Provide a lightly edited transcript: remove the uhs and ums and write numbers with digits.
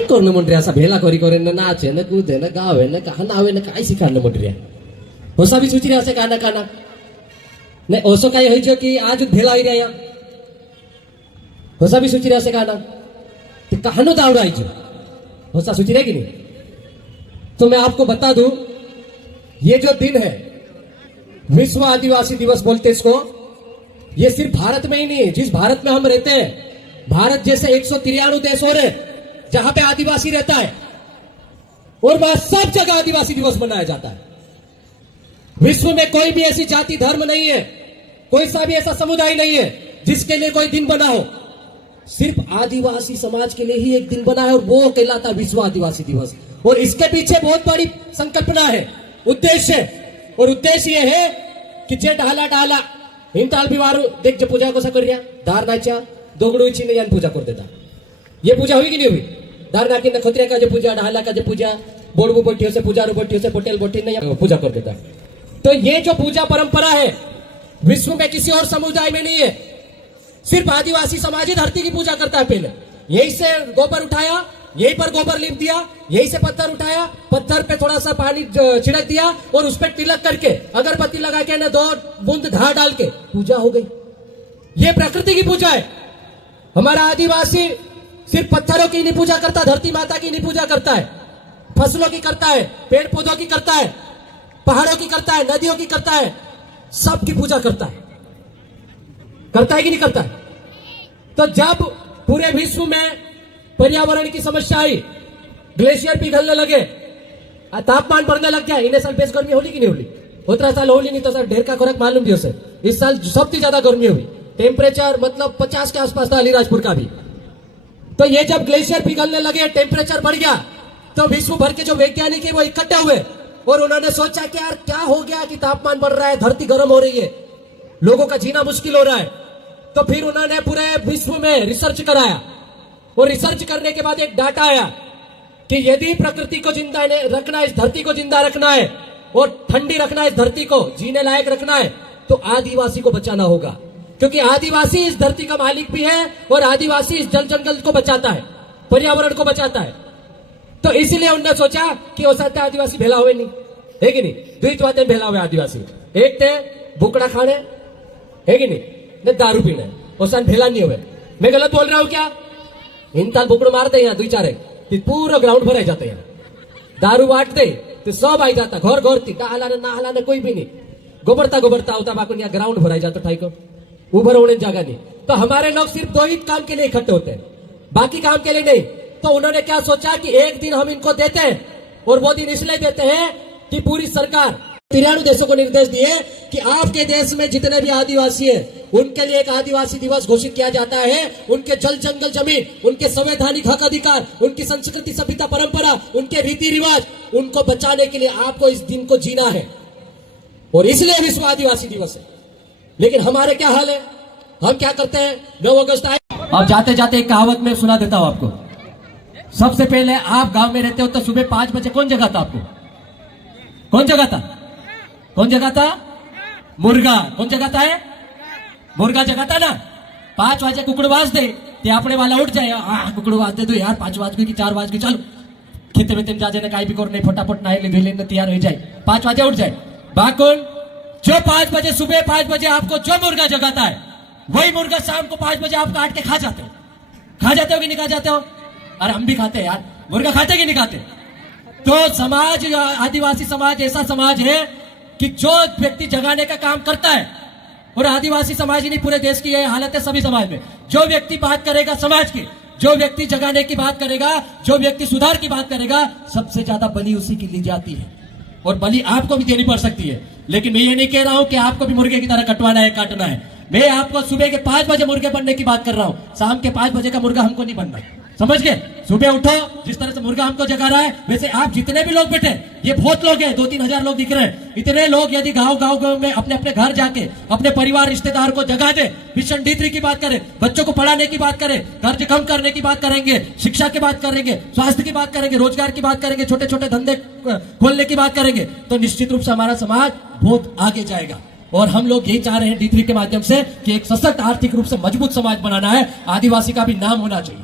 करणं म्हणते असा भेला करी करे ना नाच आहे ना कूद आहे ना गाव आहे ना का नाव आहे ना काय शिकारणं म्हणते होसा भी सूची हसे काना काना ने ओसो काय होई कि आज भेला आई रहा होसा भी सूची हसे काना ते कहानो दावड़ाई जो होसा सूची रहेगी नहीं। तो मैं आपको बता दूं ये जो दिन है विश्व आदिवासी दिवस बोलते इसको, ये सिर्फ भारत में ही नहीं है। जिस भारत में हम रहते हैं, भारत जैसे 193 देश और है जहां पे आदिवासी रहता है और वह सब जगह आदिवासी दिवस मनाया जाता है। विश्व में कोई भी ऐसी जाति धर्म नहीं है, कोई सा भी ऐसा समुदाय नहीं है जिसके लिए कोई दिन बना हो। सिर्फ आदिवासी समाज के लिए ही एक दिन बना है और वो कहलाता विश्व आदिवासी दिवस। और इसके पीछे बहुत बड़ी संकल्पना है, उद्देश्य है। और उद्देश्य ये है कि जे डाला डाला हिंताल बिवारू देख जो पूजा को कर रहा दार नाचा दोगड़ू छीने यान पूजा कर देता। ये पूजा हुई कि नहीं हुई? दार नाकी ने खतरे का जो पूजा डाला का जो पूजा बोड़बू बट्टियों से पूजा बट्टियों से पटेल बट्टी ने पूजा कर देता। तो ये जो पूजा परंपरा है विश्व में किसी और समुदाय में नहीं है, सिर्फ आदिवासी समाज ही धरती की पूजा करता है। पहले यही से गोबर उठाया, यहीं पर गोबर लिप दिया, यहीं से पत्थर उठाया, पत्थर पे थोड़ा सा पानी छिड़क दिया और उस पर तिलक करके अगरबत्ती लगा के ना 2 बूंद धा डाल के पूजा हो गई। ये प्रकृति की पूजा है। हमारा आदिवासी सिर्फ पत्थरों की नहीं पूजा करता, धरती माता की नहीं पूजा करता है, फसलों की करता है, पेड़ पौधों की करता है, पहाड़ों की करता है, नदियों की करता है, सबकी पूजा करता है। करता है कि नहीं करता है? तो जब पूरे विश्व में पर्यावरण की समस्या आई, ग्लेशियर पिघलने लगे, तापमान बढ़ने लग गया, इन्हें साल बेस गर्मी होली कि नहीं होली? उतना साल होली नहीं तो सर ढेर का खुराक मालूम दियो से इस साल सबसे ज्यादा गर्मी हुई। टेम्परेचर मतलब 50 के आसपास था अलीराजपुर का भी। तो ये जब ग्लेशियर पिघलने लगे, टेम्परेचर बढ़ गया, तो विश्व भर के जो वैज्ञानिक है वो इकट्ठे हुए और उन्होंने सोचा कि यार क्या हो गया कि तापमान बढ़ रहा है, धरती गर्म हो रही है, लोगों का जीना मुश्किल हो रहा है। तो फिर उन्होंने पूरे विश्व में रिसर्च कराया और रिसर्च करने के बाद एक डाटा आया कि यदि प्रकृति को जिंदा रखना है, इस धरती को जिंदा रखना है और ठंडी रखना है, इस धरती को जीने लायक रखना है, तो आदिवासी को बचाना होगा। क्योंकि आदिवासी इस धरती का मालिक भी है और आदिवासी इस जल जंगल को बचाता है, पर्यावरण को बचाता है। तो इसलिए उन्होंने सोचा कि हो सकता है आदिवासी भेला हुए नहीं है कि नहीं, द्वित बातें भेला हुए आदिवासी। एक थे बुकड़ा खाने है कि नहीं, ने दारू पीने, और भेला नहीं हुए। मैं गलत बोल रहा हूं क्या? हिंताल बुकड़ मारते यहाँ 2-4 पूरा ग्राउंड भर आ जाते हैं, दारू बांटते तो सब आई जाता, घर घर थी ना हलाने कोई भी नहीं, गोबरता होता बाकी यहाँ ग्राउंड भराई जाता ठाई को उभर होने जगह नहीं। तो हमारे लोग सिर्फ 2 ही काम के लिए इकट्ठे होते हैं, बाकी काम के लिए नहीं। तो उन्होंने क्या सोचा कि एक दिन हम इनको देते हैं और वो दिन इसलिए देते हैं कि पूरी सरकार 93 देशों को निर्देश दिए कि आपके देश में जितने भी आदिवासी हैं उनके लिए एक आदिवासी दिवस घोषित किया जाता है। उनके जल जंगल जमीन, उनके संवैधानिक हक अधिकार, उनकी संस्कृति सभ्यता परंपरा, उनके रीति रिवाज, उनको बचाने के लिए आपको इस दिन को जीना है और इसलिए विश्व आदिवासी दिवस है। लेकिन हमारे क्या हाल है, हम क्या करते हैं? 9 अगस्त आए, अब जाते जाते एक कहावत में सुना देता हूं आपको। सबसे पहले आप गांव में रहते हो तो सुबह 5 बजे कौन जगाता आपको? कौन जगाता? कौन जगाता? मुर्गा। कौन जगाता है? मुर्गा जगाता ना। 5 बजे कुकड़वाज दे ते अपने वाला उठ जाए, कुकड़वाज दे दो यार, 5 बज गए कि 4 बज गए, चलो खेते में तेम जाजे ना काई भी कर नहीं, फटाफट नहाए धुले तैयार हो जाए, 5 बजे उठ जाए। बाकुन जो 5 बजे सुबह 5 बजे आपको जो मुर्गा जगाता है वही मुर्गा शाम को 5 बजे आप काट के खा जाते हो। खा जाते हो कि नहीं खा जाते हो? अरे हम भी खाते हैं यार, मुर्गा खाते कि नहीं खाते? तो समाज, आदिवासी समाज ऐसा समाज है कि जो व्यक्ति जगाने का काम करता है, और आदिवासी समाज ही नहीं पूरे देश की यह हालत है, सभी समाज में जो व्यक्ति बात करेगा समाज की, जो व्यक्ति जगाने की बात करेगा, जो व्यक्ति सुधार की बात करेगा, सबसे ज्यादा बलि उसी की ली जाती है और बलि आपको भी देनी पड़ सकती है। लेकिन मैं ये नहीं कह रहा हूं कि आपको भी मुर्गे की तरह कटवाना है, काटना है। मैं आपको सुबह के 5 बजे मुर्गे बनने की बात कर रहा हूं, शाम के 5 बजे का मुर्गा हमको नहीं बनना, समझ गए? सुबह उठो, जिस तरह से मुर्गा हमको जगा रहा है वैसे आप जितने भी लोग बैठे, ये बहुत लोग हैं, 2-3 हजार लोग दिख रहे हैं, इतने लोग यदि गांव में अपने अपने घर जाके अपने परिवार रिश्तेदार को जगा दे, मिशन D3 की बात करें, बच्चों को पढ़ाने की बात करें, कर्ज कम करने की बात करेंगे, शिक्षा की बात करेंगे, स्वास्थ्य की बात करेंगे, रोजगार की बात करेंगे, छोटे छोटे धंधे खोलने की बात करेंगे, तो निश्चित रूप से हमारा समाज बहुत आगे जाएगा। और हम लोग यही चाह रहे हैं D3 के माध्यम से कि एक सशक्त आर्थिक रूप से मजबूत समाज बनाना है, आदिवासी का भी नाम होना चाहिए।